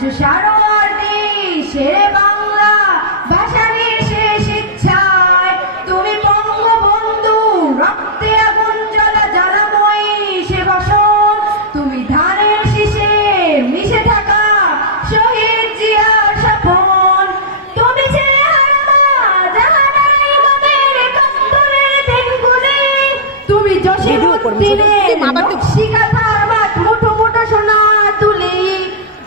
আজ সারোয়ার্দী শেরে বাংলা ভাষানির শেষ ইচ্ছায় তুমি বঙ্গবন্ধু রক্তে আগুন জ্বালা জ্বালাময়ী সে বসন তুমি ধানের শীষে মিশে থাকা শহীদ জিয়ার স্বপন তুমি ছেলে হারামা জাহানাই গমের কান্দনের দিনগুলি তুমি জসিমউদ্দিনের নকশিকাঁথার মাঠ মুঠো মুঠো সোনা তুলি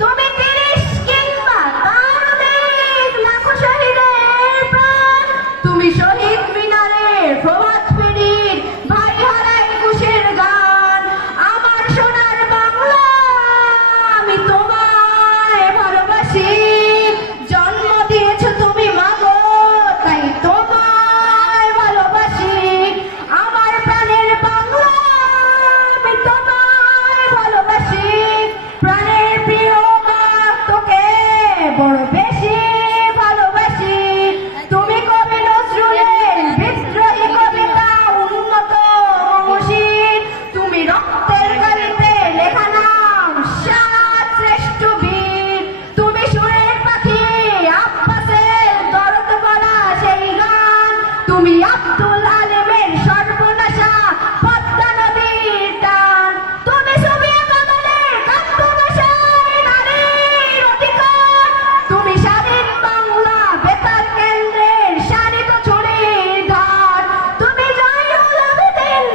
তুমি ৩০ কিংবা তার অধিক লাখো শহীদের প্রাণ তুমি শহীদ মিনারের প্রভাত ফেরির ভাই হারা ২১-এর গান আমার সোনার বাংলা আমি তোমায় ভালোবাসি জন্ম দিয়েছো তুমি মাগো তাই তোমায় ভালোবাসি আমার প্রাণের বাংলা আমি তোমায় ভালোবাসি প্রাণের প্রিয় মা তোকে বড় বেশি ভালোবাসি তুমি কবি নজরুলের বিদ্রোহী কবিতা উন্নত মমশীল তুমি রক্তের কালিতে লেখা নাম সাত শ্রেষ্ঠ বীর তুমি সুরের পাখি আব্বাসের দরদ করা সেই গান তুমি আব্দুল আলেমের সর্বনাশা পদ্মা নদীর টান তুমি সুফিয়া কামালের কাব্য ভাষায় নারীর অধিকার তুমি স্বাধীন বাংলা বেতার কেন্দ্রের শানিত ছড়ির ধার তুমি জয়নুল আবেদিন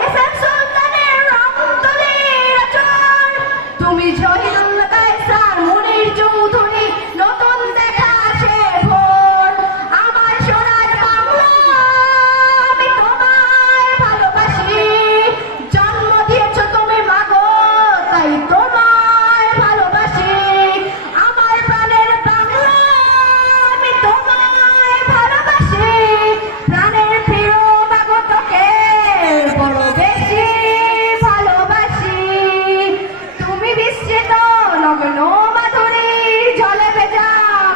এহসান সুলতানের রংতুলির আচর তুমি শহীদুল্লাহ কায়সার মুনির চৌধুরী নতুন দেখা আসে ভোর আমার সোনার বাংলা আমি তোমায় ভালোবাসি জন্ম দিয়েছো তুমি মাগো তাই তোমায় ভালোবাসি আমার প্রাণের বাংলা আমি তোমায় ভালোবাসি প্রাণের প্রিয় মাগো তোকে বড় বেশি ভালোবাসি তুমি বিস্মৃত নগ্ন মাধুরীর জলে ভেজা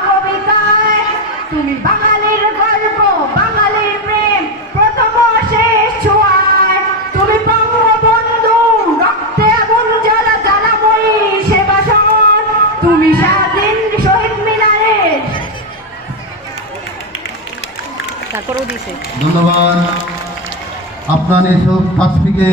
কবিতায় তুমি বাঙালির গল্প বাঙালির প্রেম প্রথম ও শেষ ছোঁয়ায় তুমি বঙ্গবন্ধু রক্তে আগুন জ্বালা জ্বালাময়ী সে বাসন তুমি স্বাধীন শহীদ মিনারের তারপরেও দিছে। ধন্যবাদ আপনার এসব তাসফিকে